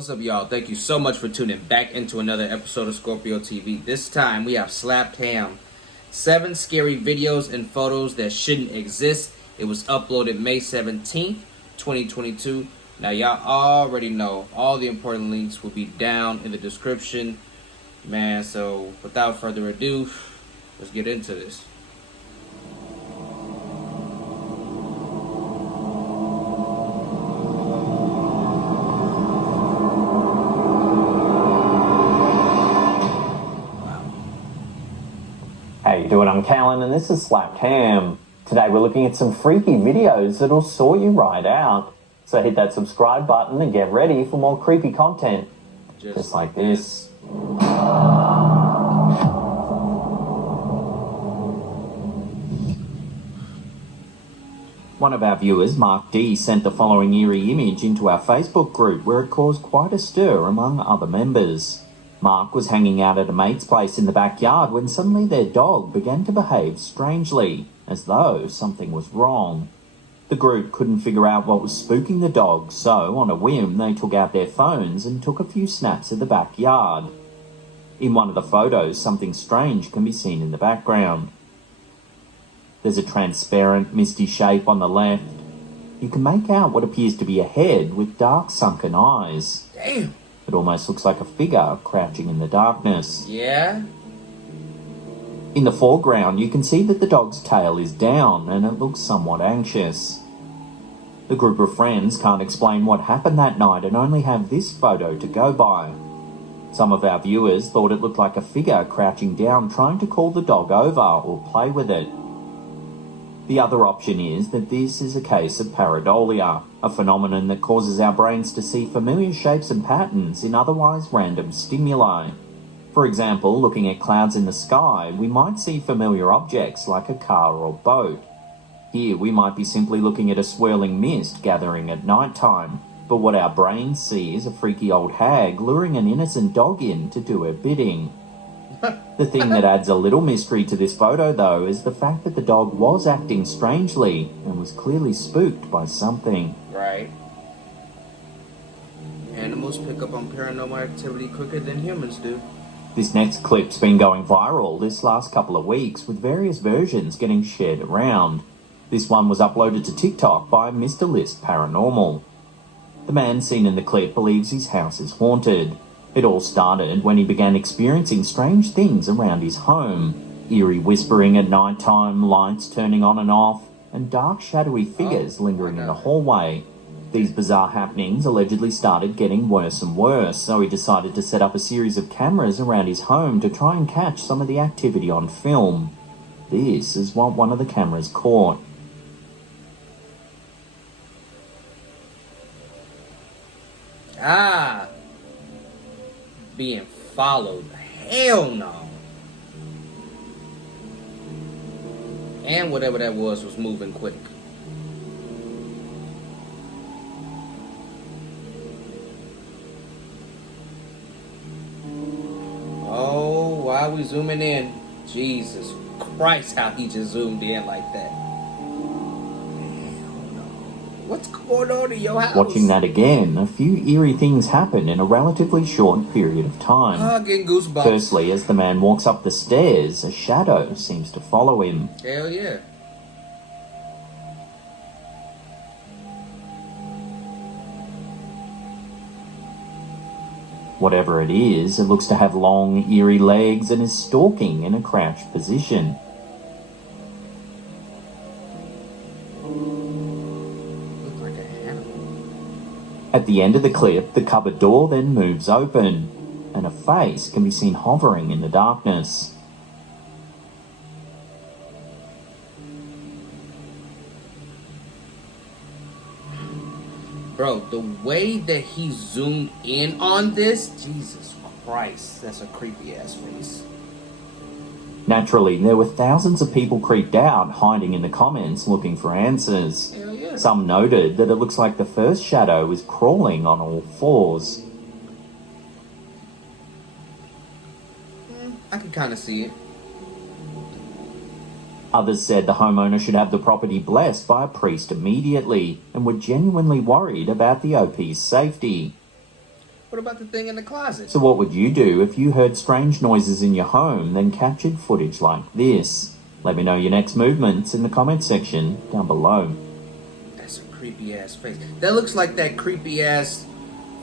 What's up, y'all? Thank you so much for tuning back into another episode of Scorpio TV. This time we have Slapped Ham. 7 scary videos and photos that shouldn't exist. It was uploaded May 17th, 2022. Now y'all already know all the important links will be down in the description. Man, so without further ado, let's get into this. How you doing? I'm Callan and this is Slapped Ham. Today we're looking at some freaky videos that'll sort you right out. So hit that subscribe button and get ready for more creepy content. Just like this. One of our viewers, Mark D, sent the following eerie image into our Facebook group where it caused quite a stir among other members. Mark was hanging out at a mate's place in the backyard when suddenly their dog began to behave strangely, as though something was wrong. The group couldn't figure out what was spooking the dog, so on a whim they took out their phones and took a few snaps of the backyard. In one of the photos, something strange can be seen in the background. There's a transparent, misty shape on the left. You can make out what appears to be a head with dark sunken eyes. Damn. It almost looks like a figure crouching in the darkness. Yeah? In the foreground, you can see that the dog's tail is down and it looks somewhat anxious. The group of friends can't explain what happened that night and only have this photo to go by. Some of our viewers thought it looked like a figure crouching down trying to call the dog over or play with it. The other option is that this is a case of pareidolia, a phenomenon that causes our brains to see familiar shapes and patterns in otherwise random stimuli. For example, looking at clouds in the sky, we might see familiar objects like a car or boat. Here we might be simply looking at a swirling mist gathering at night time, but what our brains see is a freaky old hag luring an innocent dog in to do her bidding. The thing that adds a little mystery to this photo, though, is the fact that the dog was acting strangely and was clearly spooked by something. Right. Animals pick up on paranormal activity quicker than humans do. This next clip's been going viral this last couple of weeks, with various versions getting shared around. This one was uploaded to TikTok by Mr. List Paranormal. The man seen in the clip believes his house is haunted. It all started when he began experiencing strange things around his home. Eerie whispering at night time, lights turning on and off, and dark shadowy figures lingering in the hallway. These bizarre happenings allegedly started getting worse and worse, so he decided to set up a series of cameras around his home to try and catch some of the activity on film. This is what one of the cameras caught. Ah! Being followed. Hell no. And whatever that was moving quick. Oh, why are we zooming in? Jesus Christ, how he just zoomed in like that. What's going on in your house? Watching that again, a few eerie things happen in a relatively short period of time. Getting goosebumps. Firstly, as the man walks up the stairs, a shadow seems to follow him. Hell yeah. Whatever it is, it looks to have long, eerie legs and is stalking in a crouched position. At the end of the clip, the cupboard door then moves open, and a face can be seen hovering in the darkness. Bro, the way that he zoomed in on this, Jesus Christ, that's a creepy ass face. Naturally, there were thousands of people creeped out, hiding in the comments looking for answers. Hell yeah. Some noted that it looks like the first shadow is crawling on all fours. I can kind of see it. Others said the homeowner should have the property blessed by a priest immediately and were genuinely worried about the OP's safety. What about the thing in the closet? So what would you do if you heard strange noises in your home, then captured footage like this? Let me know your next movements in the comments section down below. That's a creepy ass face. That looks like that creepy ass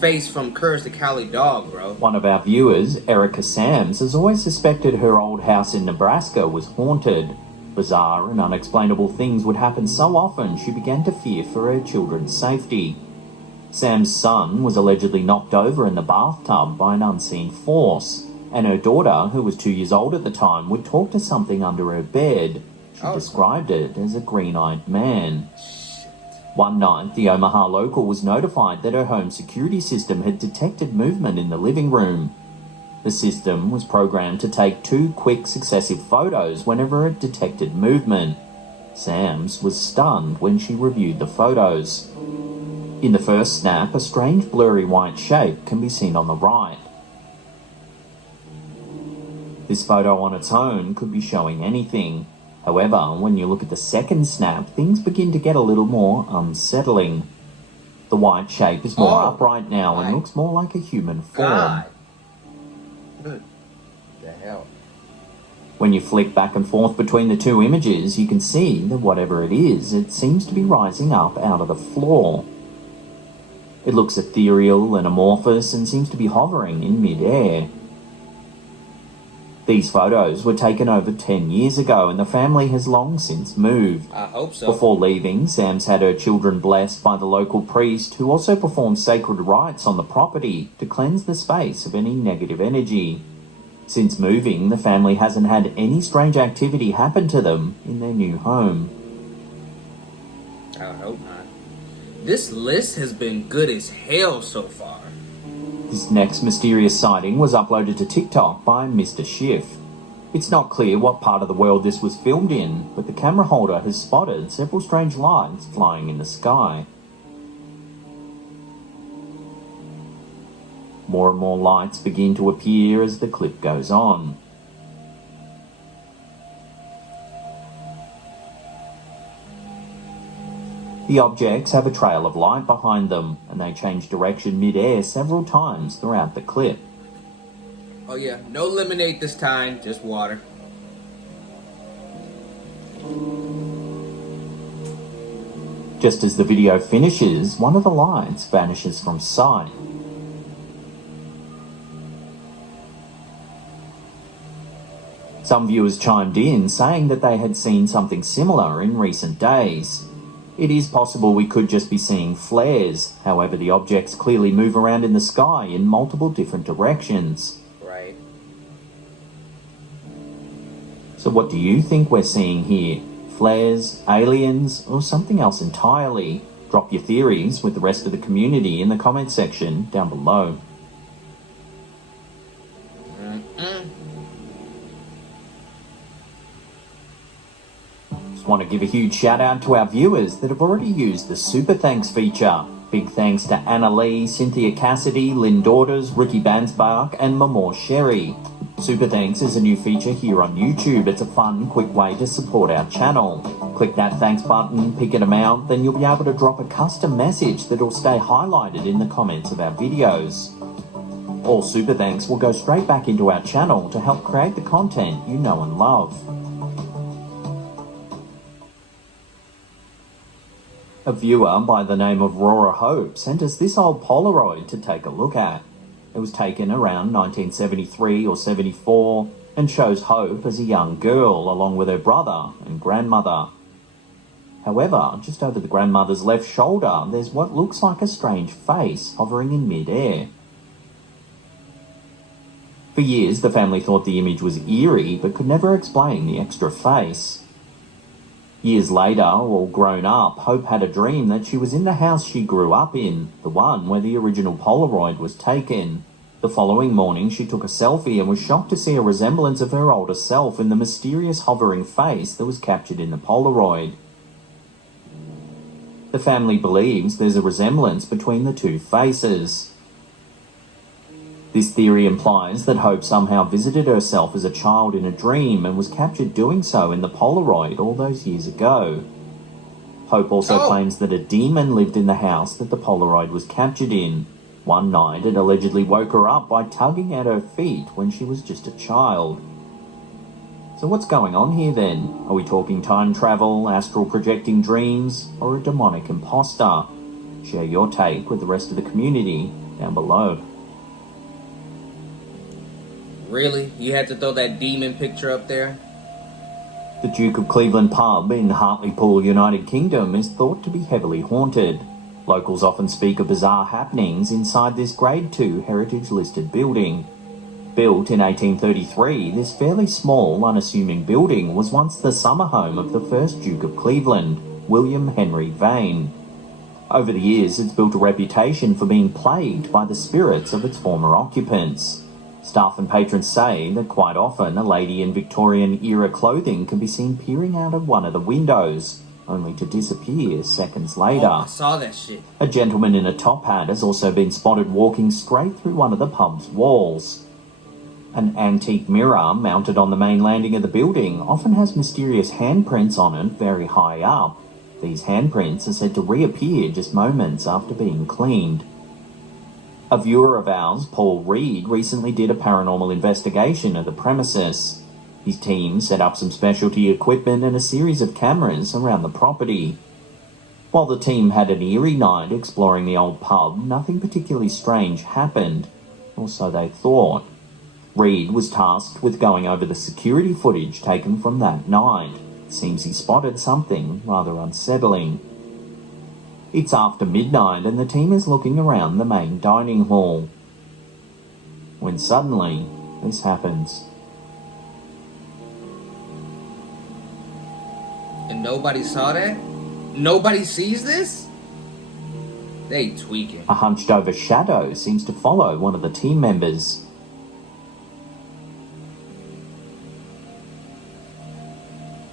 face from Courage the Cowardly Dog, bro. One of our viewers, Erica Sams, has always suspected her old house in Nebraska was haunted. Bizarre and unexplainable things would happen so often she began to fear for her children's safety. Sam's son was allegedly knocked over in the bathtub by an unseen force, and her daughter, who was 2 years old at the time, would talk to something under her bed. She described it as a green-eyed man. One night, the Omaha local was notified that her home security system had detected movement in the living room. The system was programmed to take 2 quick successive photos whenever it detected movement. Sam's was stunned when she reviewed the photos. In the first snap, a strange blurry white shape can be seen on the right. This photo on its own could be showing anything. However, when you look at the second snap, things begin to get a little more unsettling. The white shape is more upright now and looks more like a human form. God. What the hell? When you flick back and forth between the 2 images, you can see that whatever it is, it seems to be rising up out of the floor. It looks ethereal and amorphous and seems to be hovering in mid-air. These photos were taken over 10 years ago and the family has long since moved. I hope so. Before leaving, Sam's had her children blessed by the local priest who also performed sacred rites on the property to cleanse the space of any negative energy. Since moving, the family hasn't had any strange activity happen to them in their new home. I hope not. This list has been good as hell so far. This next mysterious sighting was uploaded to TikTok by Mr. Schiff. It's not clear what part of the world this was filmed in, but the camera holder has spotted several strange lights flying in the sky. More and more lights begin to appear as the clip goes on. The objects have a trail of light behind them, and they change direction mid-air several times throughout the clip. Oh yeah, no lemonade this time, just water. Just as the video finishes, one of the lights vanishes from sight. Some viewers chimed in saying that they had seen something similar in recent days. It is possible we could just be seeing flares, however the objects clearly move around in the sky in multiple different directions. Right. So what do you think we're seeing here? Flares, aliens, or something else entirely? Drop your theories with the rest of the community in the comment section down below. Want to give a huge shout out to our viewers that have already used the Super Thanks feature. Big thanks to Anna Lee, Cynthia Cassidy, Lynn Daughters, Ricky Bansbach and Mamor Sherry. Super Thanks is a new feature here on YouTube. It's a fun, quick way to support our channel. Click that thanks button, pick an amount, then you'll be able to drop a custom message that'll stay highlighted in the comments of our videos. All Super Thanks will go straight back into our channel to help create the content you know and love. A viewer by the name of Rora Hope sent us this old Polaroid to take a look at. It was taken around 1973 or 74 and shows Hope as a young girl along with her brother and grandmother. However, just over the grandmother's left shoulder, there's what looks like a strange face hovering in mid-air. For years, the family thought the image was eerie but could never explain the extra face. Years later, all grown up, Hope had a dream that she was in the house she grew up in, the one where the original Polaroid was taken. The following morning, she took a selfie and was shocked to see a resemblance of her older self in the mysterious hovering face that was captured in the Polaroid. The family believes there's a resemblance between the 2 faces. This theory implies that Hope somehow visited herself as a child in a dream and was captured doing so in the Polaroid all those years ago. Hope also claims that a demon lived in the house that the Polaroid was captured in, One night, it allegedly woke her up by tugging at her feet when she was just a child. So what's going on here then? Are we talking time travel, astral projecting dreams, or a demonic imposter? Share your take with the rest of the community down below. Really? You had to throw that demon picture up there? The Duke of Cleveland pub in Hartlepool, United Kingdom is thought to be heavily haunted. Locals often speak of bizarre happenings inside this Grade 2 heritage-listed building. Built in 1833, this fairly small, unassuming building was once the summer home of the first Duke of Cleveland, William Henry Vane. Over the years, it's built a reputation for being plagued by the spirits of its former occupants. Staff and patrons say that quite often a lady in Victorian-era clothing can be seen peering out of one of the windows, only to disappear seconds later. Oh, I saw that shit. A gentleman in a top hat has also been spotted walking straight through one of the pub's walls. An antique mirror mounted on the main landing of the building often has mysterious handprints on it very high up. These handprints are said to reappear just moments after being cleaned. A viewer of ours, Paul Reed, recently did a paranormal investigation of the premises. His team set up some specialty equipment and a series of cameras around the property. While the team had an eerie night exploring the old pub, nothing particularly strange happened, or so they thought. Reed was tasked with going over the security footage taken from that night. Seems he spotted something rather unsettling. It's after midnight and the team is looking around the main dining hall, when suddenly this happens. And nobody saw that? Nobody sees this? They tweaking. A hunched over shadow seems to follow one of the team members.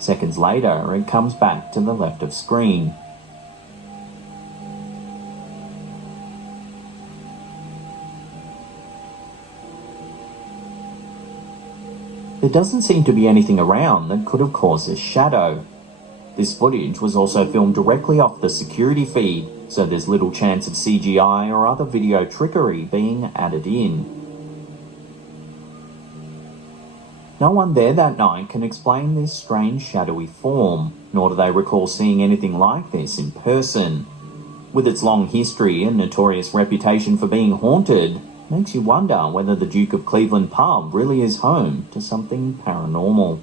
Seconds later, it comes back to the left of screen. There doesn't seem to be anything around that could have caused this shadow. This footage was also filmed directly off the security feed, so there's little chance of CGI or other video trickery being added in. No one there that night can explain this strange shadowy form, nor do they recall seeing anything like this in person. With its long history and notorious reputation for being haunted, makes you wonder whether the Duke of Cleveland pub really is home to something paranormal.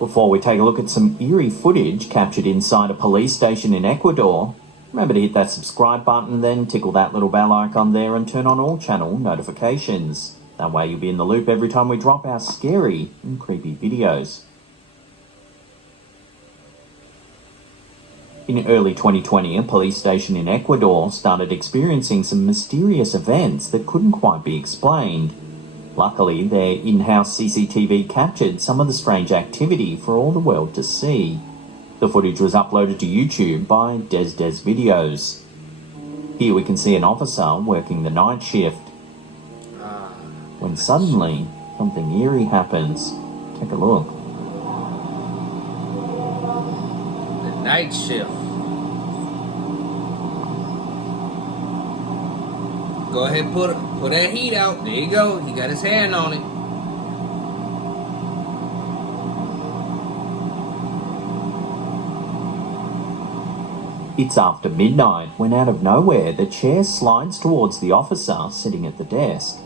Before we take a look at some eerie footage captured inside a police station in Ecuador, remember to hit that subscribe button, then tickle that little bell icon there and turn on all channel notifications. That way you'll be in the loop every time we drop our scary and creepy videos. In early 2020, a police station in Ecuador started experiencing some mysterious events that couldn't quite be explained. Luckily, their in-house CCTV captured some of the strange activity for all the world to see. The footage was uploaded to YouTube by Des Videos. Here we can see an officer working the night shift, when suddenly something eerie happens. Take a look. Night shift. Go ahead, put that heat out. There you go. He got his hand on it. It's after midnight when out of nowhere the chair slides towards the officer sitting at the desk.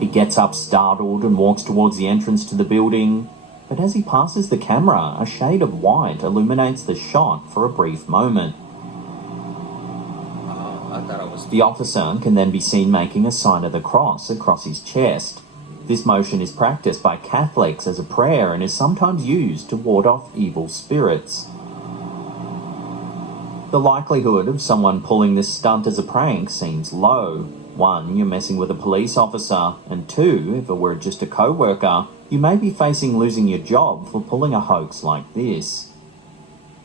He gets up startled and walks towards the entrance to the building, but as he passes the camera, a shade of white illuminates the shot for a brief moment. I thought I was... The officer can then be seen making a sign of the cross across his chest. This motion is practiced by Catholics as a prayer and is sometimes used to ward off evil spirits. The likelihood of someone pulling this stunt as a prank seems low. 1, you're messing with a police officer, and 2, if it were just a co-worker, you may be facing losing your job for pulling a hoax like this.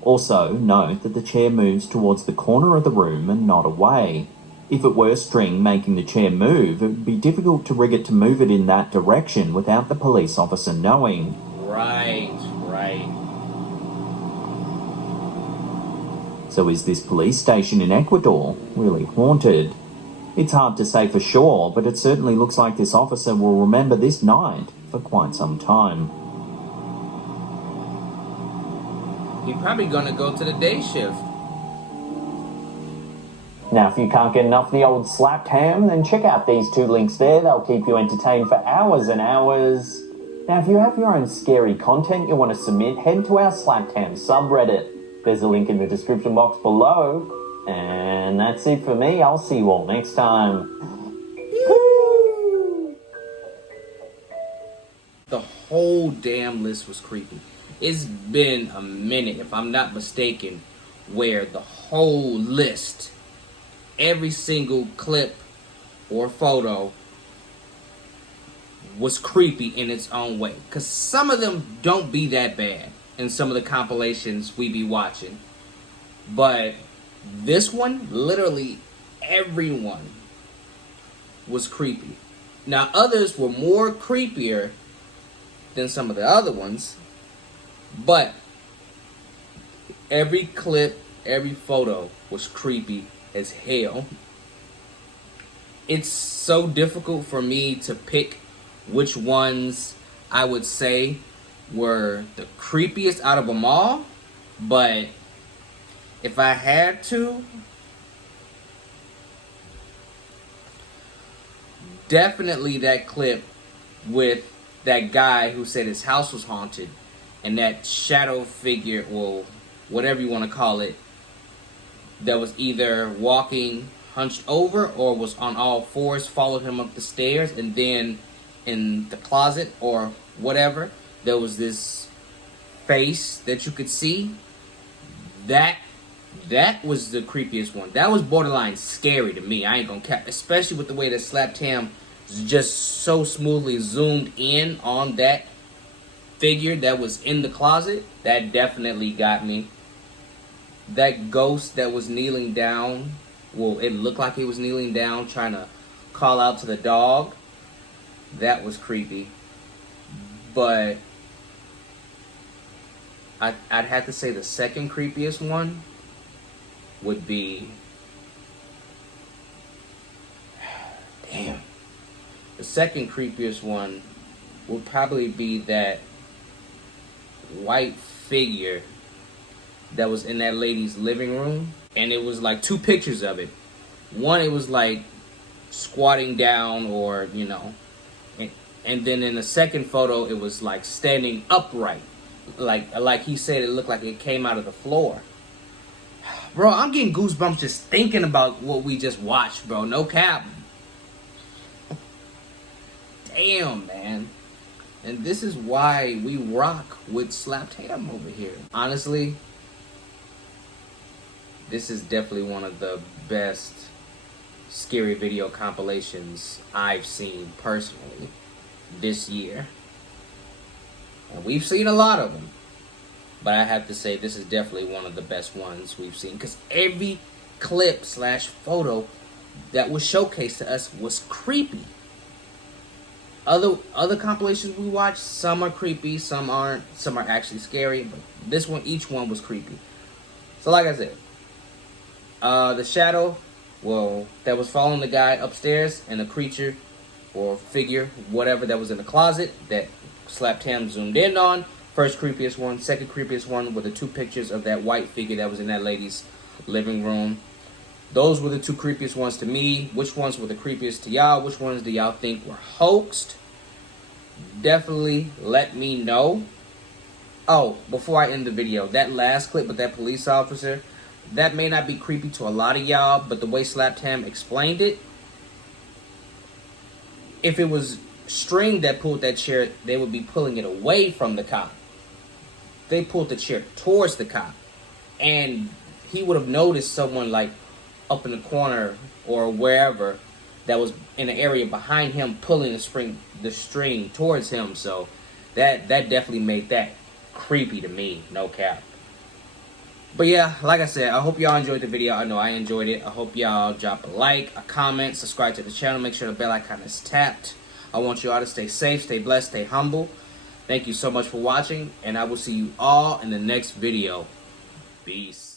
Also, note that the chair moves towards the corner of the room and not away. If it were string making the chair move, it would be difficult to rig it to move it in that direction without the police officer knowing. Right. So is this police station in Ecuador really haunted? It's hard to say for sure, but it certainly looks like this officer will remember this night for quite some time. He's probably gonna go to the day shift. Now, if you can't get enough of the old slapped ham, then check out these two links there. They'll keep you entertained for hours and hours. Now, if you have your own scary content you want to submit, head to our Slapped Ham subreddit. There's a link in the description box below. And that's it for me. I'll see you all next time. The whole damn list was creepy. It's been a minute, if I'm not mistaken, where the whole list, every single clip or photo was creepy in its own way. Because some of them don't be that bad in some of the compilations we be watching. But this one, literally everyone was creepy. Now, others were more creepier than some of the other ones. But every clip, every photo was creepy as hell. It's so difficult for me to pick which ones I would say were the creepiest out of them all. But if I had to, definitely that clip with that guy who said his house was haunted and that shadow figure, or whatever you want to call it, that was either walking hunched over or was on all fours, followed him up the stairs, and then in the closet or whatever, there was this face that you could see. That was the creepiest one. That was borderline scary to me. I ain't gonna cap, especially with the way that Slapped Ham just so smoothly zoomed in on that figure that was in the closet. That definitely got me. That ghost that was kneeling down, well, it looked like he was kneeling down trying to call out to the dog. That was creepy. But I'd have to say the second creepiest one would be, damn, the second creepiest one would probably be that white figure that was in that lady's living room. And it was like two pictures of it. One, it was like squatting down, or and then in the second photo it was like standing upright, like he said, it looked like it came out of the floor. Bro, I'm getting goosebumps just thinking about what we just watched, bro. No cap. Damn, man. And this is why we rock with Slapped Ham over here. Honestly, this is definitely one of the best scary video compilations I've seen personally this year. And we've seen a lot of them, but I have to say this is definitely one of the best ones we've seen, because every clip / photo that was showcased to us was creepy. Other compilations we watched, some are creepy, some aren't, some are actually scary, but this one, each one was creepy. So like I said, the shadow, well, that was following the guy upstairs, and the creature or figure, whatever, that was in the closet that Slapped Ham zoomed in on. First creepiest one. Second creepiest one were the two pictures of that white figure that was in that lady's living room. Those were the two creepiest ones to me. Which ones were the creepiest to y'all? Which ones do y'all think were hoaxed? Definitely let me know. Oh, before I end the video, that last clip with that police officer, that may not be creepy to a lot of y'all, but the way Slapped Ham explained it, if it was string that pulled that chair, they would be pulling it away from the cop. They pulled the chair towards the cop, and he would have noticed someone like up in the corner or wherever that was in the area behind him pulling the string towards him. So that definitely made that creepy to me, no cap. But yeah, like I said, I hope y'all enjoyed the video. I know I enjoyed it. I hope y'all drop a like, a comment, subscribe to the channel. Make sure the bell icon is tapped. I want you all to stay safe, stay blessed, stay humble. Thank you so much for watching, and I will see you all in the next video. Peace.